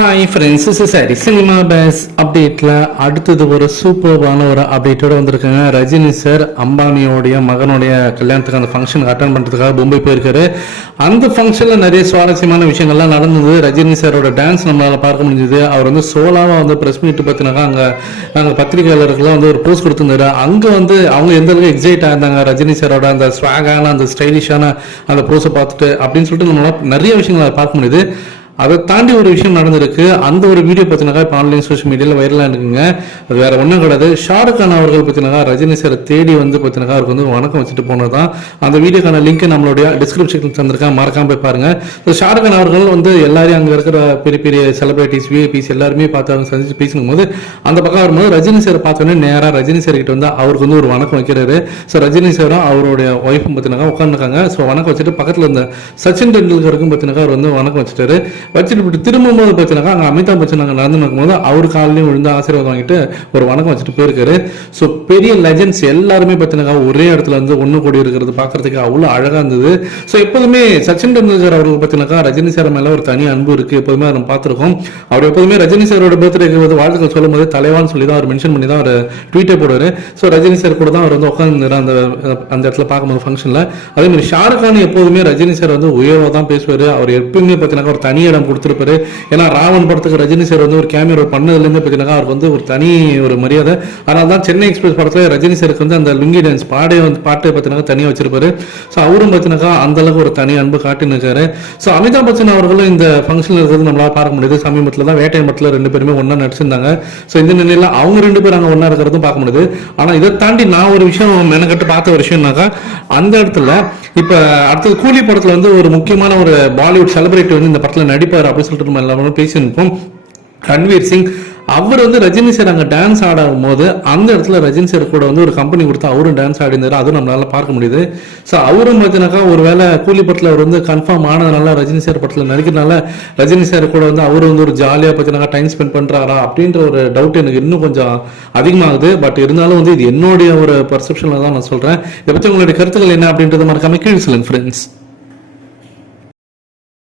Hi friends சரி cinema base அப்டேட்டில் அடுத்தது ஒரு சூப்பர்வான ஒரு அப்டேட்டோட வந்திருக்காங்க. ரஜினி சார் அம்பானியோடைய மகனுடைய கல்யாணத்துக்கு அந்த ஃபங்க்ஷனுக்கு அட்டன் பண்ணுறதுக்காக மும்பை போயிருக்காரு. அந்த ஃபங்க்ஷனில் நிறைய சுவாரஸ்யமான விஷயங்கள்லாம் நடந்தது. ரஜினி சாரோட டான்ஸ் நம்மளால் பார்க்க முடிஞ்சது. அவர் வந்து சோலாவாக வந்து ப்ரெஸ் மீட் பார்த்தினாக்கா அங்கே நாங்கள் பத்திரிகையாளருக்குலாம் வந்து ஒரு போஸ்ட் கொடுத்துருந்தாரு. அங்கே வந்து அவங்க எந்த அளவுக்கு எக்ஸைட் ஆயிருந்தாங்க? ரஜினி சாரோட அந்த ஸ்வாகான அந்த ஸ்டைலிஷான அந்த போஸை பார்த்துட்டு அப்படின்னு சொல்லிட்டு நம்மளால் நிறைய விஷயங்களை பார்க்க முடியுது. அதை தாண்டி ஒரு விஷயம் நடந்திருக்கு. அந்த ஒரு வீடியோ பார்த்தினாக்கா இப்போ ஆன்லைன் சோஷியல் மீடியாவில் வைரலாக இருக்குங்க. அது வேற ஒன்றும் கிடையாது. ஷாருக் கான் அவர்கள் பற்றினாக்கா ரஜினி சாரை தேடி வந்து பார்த்தினாக்கா அவருக்கு வந்து வணக்கம் வச்சுட்டு போனது தான் அந்த வீடியோக்கான லிங்க் நம்மளுடைய டிஸ்கிரிப்ஷனில் தந்திருக்கேன். மறக்காம போய் பாருங்க. ஸோ ஷாருக் கான் அவர்கள் வந்து எல்லாரையும் அங்கே இருக்கிற பெரிய பெரிய செலிபிரிட்டிஸ் விஐபிஸ் எல்லாருமே பார்த்து அவங்க சந்திச்சு பேசணும் போது அந்த பக்கம் வரும்போது ரஜினி சார் பார்த்தோன்னே நேராக ரஜினி சார் கிட்ட வந்து அவருக்கு வந்து ஒரு வணக்கம் வைக்கிறாரு. ஸோ ரஜினி சாரும் அவருடைய ஒய்ஃபும் பார்த்தினாக்கா உட்காந்துருக்காங்க ஸோ வணக்கம் வச்சுட்டு பக்கத்தில் இருந்த சச்சின் டெண்டுல்கருக்கும் பார்த்தினாக்கா அவர் வந்து வணக்கம் வச்சுட்டாரு. வச்சுட்டு இப்படி திரும்பும்போது பார்த்தீங்கன்னா அங்கே அமிதாப் பச்சன் அங்கே நடந்து நடக்கும்போது அவர் காலையும் விழுந்து ஆசீர்வாதம் வாங்கிட்டு ஒரு வணக்கம் வச்சுட்டு போயிருக்காரு. ஸோ பெரிய லெஜண்ட்ஸ் எல்லாருமே பார்த்தீங்கன்னா ஒரே இடத்துல வந்து ஒன்று கூடி இருக்கிறது பார்க்கறதுக்கு அவ்வளோ அழகாக இருந்தது. ஸோ எப்போதுமே சச்சின் டெண்டுல்கர் அவர்கள் பார்த்தீங்கன்னாக்கா ரஜினி சார் மேலே ஒரு தனி அன்பு இருக்கு. எப்போதுமே நம்ம பார்த்துருக்கோம். அவர் எப்போதுமே ரஜினி சாரோட பர்த்டேக்கு வந்து வாழ்த்துக்கள் சொல்லும்போது தலைவான்னு சொல்லி தான் அவர் மென்ஷன் பண்ணி தான் அவர் ட்வீட்டே போடுவார். ஸோ ரஜினி சார் கூட தான் அவர் வந்து உட்காந்து அந்த அந்த இடத்துல பார்க்கும்போது ஃபங்க்ஷனில் அதே மாதிரி ஷாருக் கான் எப்போதுமே ரஜினி சார் வந்து உயர்வாக தான் பேசுவார். அவர் எப்பவுமே பார்த்தீங்கன்னா ஒரு தனியாக இடம் கொடுத்துருப்பாரு ஏன்னா ராவன் படத்துக்கு ரஜினி சார் வந்து ஒரு கேமியோ பண்ணதுலேருந்து பார்த்தீங்கன்னா அவருக்கு வந்து ஒரு தனி ஒரு மரியாதை. அதனால தான் சென்னை எக்ஸ்பிரஸ் படத்தில் ரஜினி சாருக்கு வந்து அந்த லுங்கி டான்ஸ் பாடே வந்து பாட்டை பார்த்தீங்கன்னா தனியாக வச்சிருப்பாரு. ஸோ அவரும் பார்த்தீங்கன்னா அந்த அளவுக்கு ஒரு தனி அன்பு காட்டின்னு இருக்காரு ஸோ அமிதாப் பச்சன் அவர்களும் இந்த ஃபங்க்ஷனில் இருக்கிறது நம்மளால பார்க்க முடியுது. சமீபத்தில் தான் வேட்டை மட்டில் ரெண்டு பேருமே ஒன்றா நடிச்சிருந்தாங்க. ஸோ இந்த நிலையில் அவங்க ரெண்டு பேரும் அங்கே ஒன்றா இருக்கிறதும் பார்க்க முடியுது. ஆனால் இதை தாண்டி நான் ஒரு விஷயம் மெனக்கட்டு பார்த்த ஒரு விஷயம்னாக்கா அந்த இடத்துல இப்போ அடுத்தது கூலி படத்தில் வந்து ஒரு முக்கியமான ஒரு பாலிவுட் செலிபிரிட்டி வந்து இந்த படத்தில் நடிப்பார் அப்படின்னு சொல்லிட்டு நம்ம எல்லாரும் பேசியிருப்போம் ரன்வீர் சிங் அவர் வந்து ரஜினி சார் அங்கே டான்ஸ் ஆடும் போது அந்த இடத்துல ரஜினி சார் கூட வந்து ஒரு கம்பெனி கொடுத்து அவரும் டான்ஸ் ஆடினார். அதுவும் நம்மளால பார்க்க முடியுது. ஸோ அவரும் பார்த்தீங்கன்னாக்கா ஒரு வேளை கூலி படத்தில் அவர் வந்து கன்ஃபார்ம் ஆனதுனால ரஜினி சார் படத்தில் நடிக்கிறதுனால ரஜினி சார் கூட வந்து அவர் வந்து ஒரு ஜாலியாக பார்த்தீங்கன்னா டைம் ஸ்பெண்ட் பண்ணுறாரா அப்படின்ற ஒரு டவுட் எனக்கு இன்னும் கொஞ்சம் அதிகமாகுது. பட் இருந்தாலும் வந்து இது என்னுடைய ஒரு பர்செப்ஷனில் தான் நான் சொல்கிறேன் இதை பற்றி உங்களுடைய கருத்துக்கள் என்ன அப்படின்றத மறக்காம கீழ் சொல்லுங்க ஃப்ரெண்ட்ஸ்